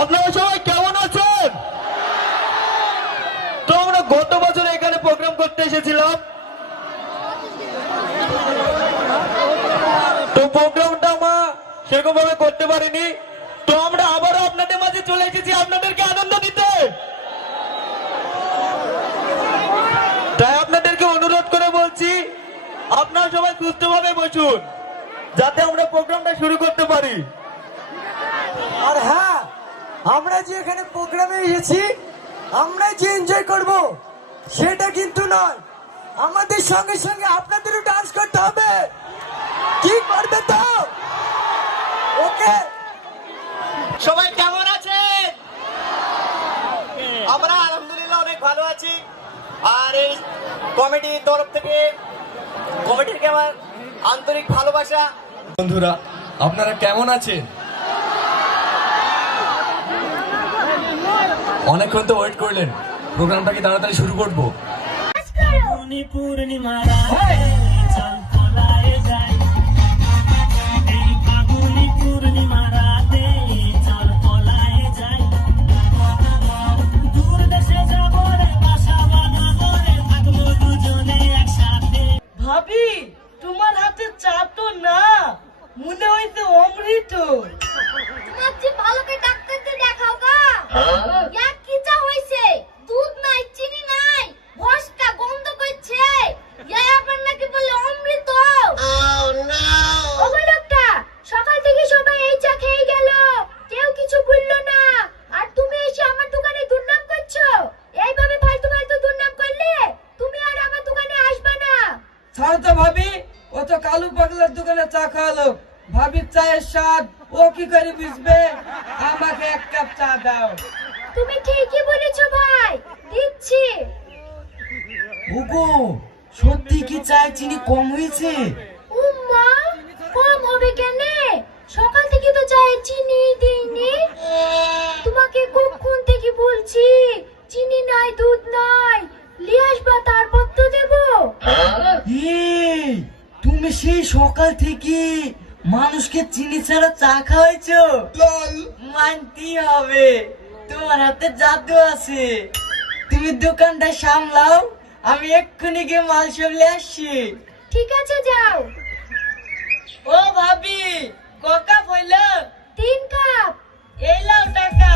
আপনারা সবাই কেমন আছেন? তো আমরা গত বছর এখানে প্রোগ্রাম করতে এসেছিলাম, তো প্রোগ্রামটা আমরা সেরকম ভাবে করতে পারিনি। তো আমরা আবারও আপনাদের মাঝে চলে এসেছি আপনাদেরকে আনন্দ দিতে। তাই আপনাদেরকে অনুরোধ করে বলছি, আপনারা সবাই সুস্থভাবে বসুন যাতে আমরা প্রোগ্রামটা শুরু করতে পারি। আর হ্যাঁ, আমরা যে এখানে প্রোগ্রামে এসেছি, আমরা যে এনজয় করব সেটা কিন্তু নয়, আমাদের সঙ্গে সঙ্গে আপনাদেরও ডান্স করতে হবে। কি করবে তো? ওকে, সবাই কেমন আছেন? আমরা আলহামদুলিল্লাহ অনেক ভালো আছি। আর এই কমিটির তরফ থেকে কমিটিকে আমার আন্তরিক ভালোবাসা। বন্ধুরা, আপনারা কেমন আছেন? অনেকক্ষণ তো ওয়েট করলেন, প্রোগ্রামটা কি তাড়াতাড়ি শুরু করবো? ভাবি, তোমার হাতে চা তো না, মনে হইছে অমৃত। তোমার যে ভালো করে ডাক্তারকে দেখাও গা। ইয়া কি চা হইছে? দুধ নাই, চিনি নাই, ভস্কা গন্ধ করছে। ইয়া আবার নাকি বলে অমৃত। ওগো লোকটা, সকাল থেকে সবাই এই চা খেয়ে গেল, কেউ কিছু বললো না, আর তুমি এসে আমার দোকানে দুর্নাম করছো। এইভাবে ফালতু ফালতু দুর্নাম করলে তুমি আর আমার দোকানে আসবে না। ছাড় তো ভাবি, ও তো কালু পাগলার দোকানে চা খাওয়ালো। ভাবির চায়ের স্বাদ ও কি করে বুঝবে? আমাকে এক কাপ চা দাও। তুমি ঠিকই বলেছো ভাই, দিচ্ছি। ওগো, সত্যি কি চায় চিনি কম হয়েছে? উম্মা, কম হবে কেন? সকাল থেকে তো চায়ে চিনি দিইনি। তোমাকে কখন থেকে বলছি চিনি নাই, দুধ নাই, নিয়ে আসবা, তারপর তো দেবো। এই, তুমি সেই সকাল থেকে মানুষকে চিনি ছাড়া চা খাওয়াইছো? মানতেই হবে, তোমার হাতে জাদু আছে। তুমি দোকানটা সামলাও, আমি এক্ষুনি গিয়ে মাল সব নিয়ে আসছি। ঠিক আছে, যাও। ও ভাবি, ক কাপ হইল? 3 কাপ। এই লাও টাকা।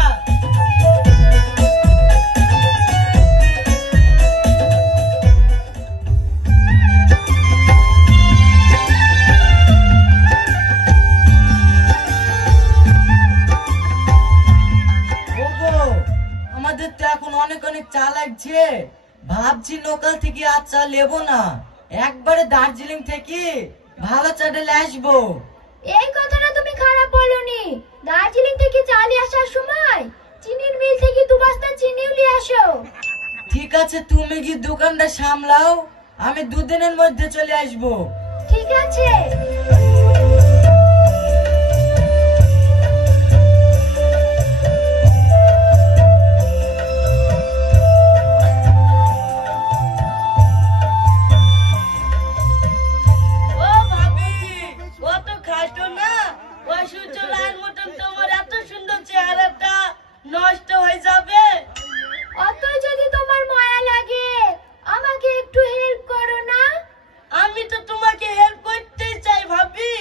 ওগো, আমাদের তো এখন অনেক অনেক চা লাগছে। ভাবছি লোকাল থেকে আর চা নেবো না, একবারে দার্জিলিং থেকে ভালো চাটা নিয়ে আসবো। এই কথাটা তুমি খারাপ বলনি। দার্জিলিং থেকে চালি আসার সময় চিনির মিল থেকে 2 বস্তা চিনিও নিয়ে আসো। ঠিক আছে, তুমি কি দোকানটা সামলাও, আমি 2 দিনের মধ্যে চলে আসবো। ঠিক আছে। ও ভাবি, ও তো খাটো না, ও সূর্যলাল মতন তোমার এত সুন্দর চেহারাটা নষ্ট হয়ে যাবে। অতই যদি তোমার মায়া লাগে, আমাকে একটু হেল্প করো না। আমি তো তোমাকে হেল্প করতেই চাই ভাবি,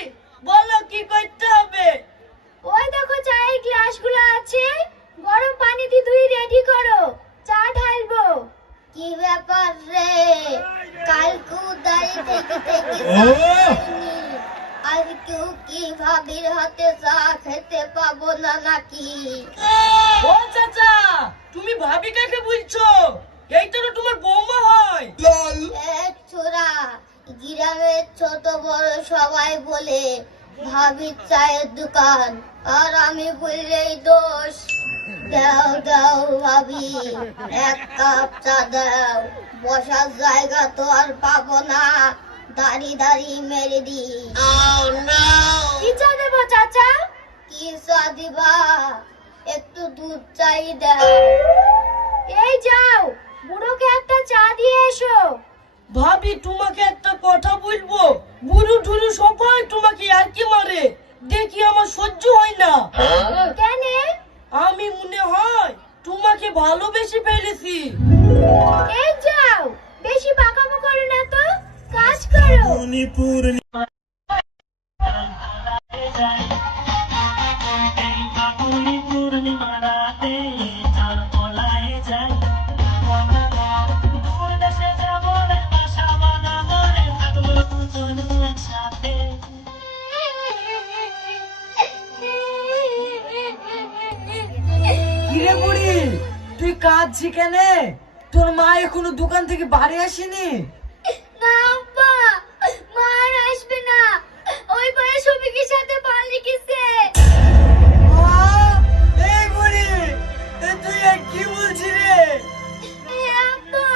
বলো কি করতে হবে? ওই দেখো চায়ের গ্লাসগুলো আছে, গরম পানি দিয়ে ধুই রেডি করো, চা ঢালবো। কি ব্যাপার রে, কালকে দাঁড়িয়ে থেকে থেকে আর কেউ কি ভাবির হাতে চা খেতে পাবো না নাকি? ও চাচা, তুমি ভাবি কাকে বলছো? এইটা তো তোমার বৌমা হয়। ছোড়া, গ্রামের ছোট বড় সবাই বলে ভাবির চায়ের দোকান, আর আমি বললেই দোষ। দাও দাও ভাবি, 1 কাপ চা দাও। বসার জায়গা তো আর পাবো না, দাঁড়ি দাঁড়ি মেরে দি। কি চা দেবো চাচা? কি চা দিবা? একটু দুধ চাই দাও। এই যাও, বুড়োকে একটা চা দিয়ে এসো। ভাবি, তোমাকে একটা কথা বলবো, বুড়ো ঢুড়ু সবাই তোমাকে আর কি মারে, দেখি আমার সহ্য হয় না। কেন? আমি ভালোবেসে ফেলেছি। এই যাও, বেশি পাকামো করো না তো, কাজ করো। কিরে বুড়ি, তুই কাঁদছি কেন? তোর মা এখনো দোকান থেকে বাড়ি আসেনি? না আব্বা, মা আর আসবে না, ওই পাড়া সবিকের সাথে পালিয়ে গেছে। এই বুড়ি, তুই আর কি বলছিস রে? আব্বা,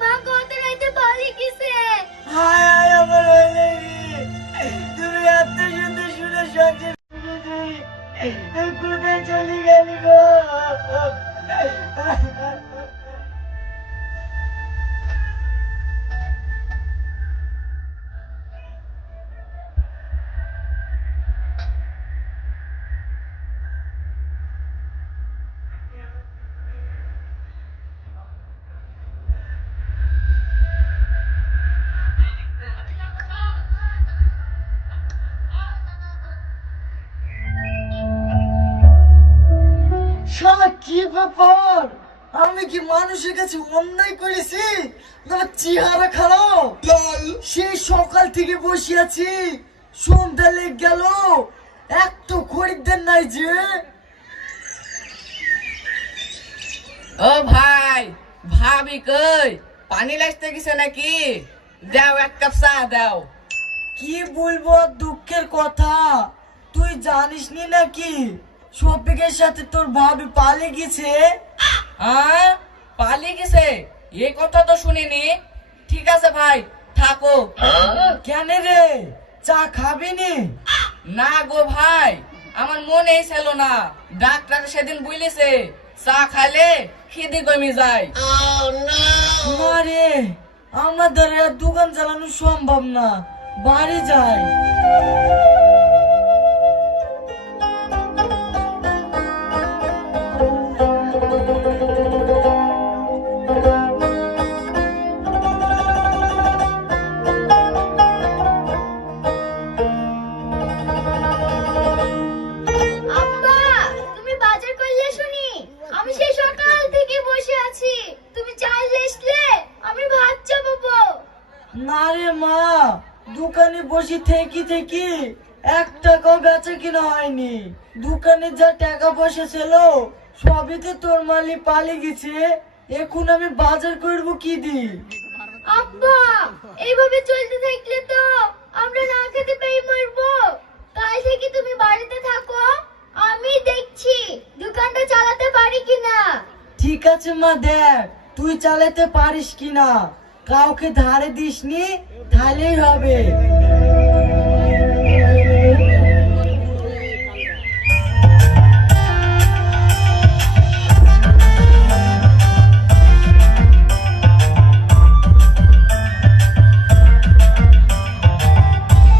মা কত রাতে পালিয়ে গেছে। হায় হায় আমার হইলে তুমি এত সুন্দর সুন্দর সংসার কোথায় চলে গেলি গো? শালা কি ব্যাপার? আমি কি মানুষের কাছে অন্যায় করেছি না চেহারা খারাপ? সেই সকাল থেকে বসে আছি, সন্ধ্যা লেগে গেল, এক তো খরিদ্দার নাই যে। ও ভাই, ভাবি কই? পানি লাগতে গেছে নাকি? দাও এক কাপ চা দাও। কি বলবো দুঃখের কথা, তুই জানিস নি নাকি শফিকের সাথে তোর ভাবি পালিয়ে গেছে? পালিয়ে গেছে? এই কথা তো শুনিনি। ঠিক আছে ভাই, থাকো। কেন রে, চা খাবি নি? না গো ভাই, আমার মনেই ছিল না। ডাক্তার সেদিন বলেছে চা খাইলে খিদে কমে যায়। আরে আমাদের আর দোকান চালানো সম্ভব না, বাড়ি যাই। আব্বা, তুমি বাজার করলে শুনি? আমি সেই সকাল থেকে বসে আছি, তুমি চাল আসলে আমি ভাত চাপাবো। না রে মা, দোকানে বসে থেকে এক টাকাও বেচা কিনা হয়নি। দোকানে যা টাকা পয়সা ছিল সবই তো তোর মালি পালিয়ে গেছে। এখন আমি বাজার করব কি দি? আব্বা, এইভাবে চলতে থাকলে তো আমরা না খেতে পেয়ে মরবো। কাল থেকে তুমি বাড়িতে থাকো, আমি দেখছি দোকানটা চালাতে পারি কিনা। ঠিক আছে মা, দেখ তুই চালাতে পারিস কিনা। কাউকে ধারে দিসনি, তাহলেই হবে।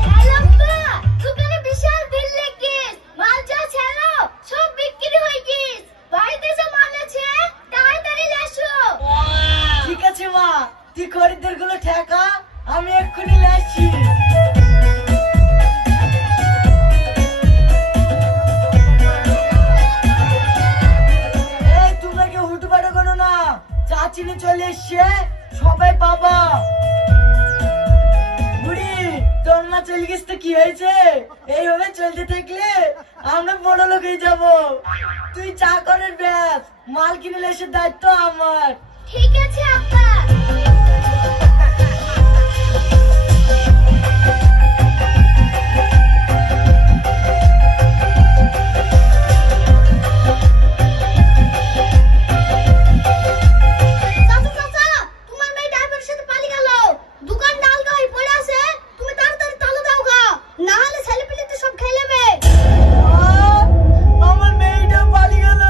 হ্যালো আব্বা, দোকানে বিশাল ভিড় লেগেছে, মাল যা ছিল সব বিক্রি হয়ে গেছে। বাড়িতে যে মাল আছে তাড়াতাড়ি এসো। ঠিক আছে মা, তুই খরিদ্দার গুলো ঠেকা, আমি এক্ষুনি আসছি। এই তোমরা কেউ হুটু পাটো করো না, চাচিনি চলে এসছে, সবাই পাবা। বুড়ি, তোর মা চলে গেছে তো কি হয়েছে? এইভাবে চলতে থাকলে আমরা বড় লোক হয়ে যাবো। তুই চা করের ব্যাস, মাল কিনে এসে দায়িত্ব আমার। ঠিক আছে আব্বা। চাচা, চাচা, তোমার মেয়ে ড্রাইভারের সাথে পালিয়ে গেল। দোকান ডাল গায়ে পড়ে আছে, তুমি তাড়াতাড়ি তালা দাও গা, না হলে ছেলেপিলে তো সব খেয়ে নেবে। আমার মেয়েটা পালিয়ে গেল।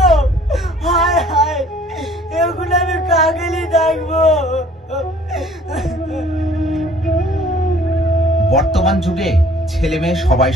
হায় হায়, এখন আমি কাগেলি দেখবো। বর্তমান যুগে ছেলে মেয়ে সবাই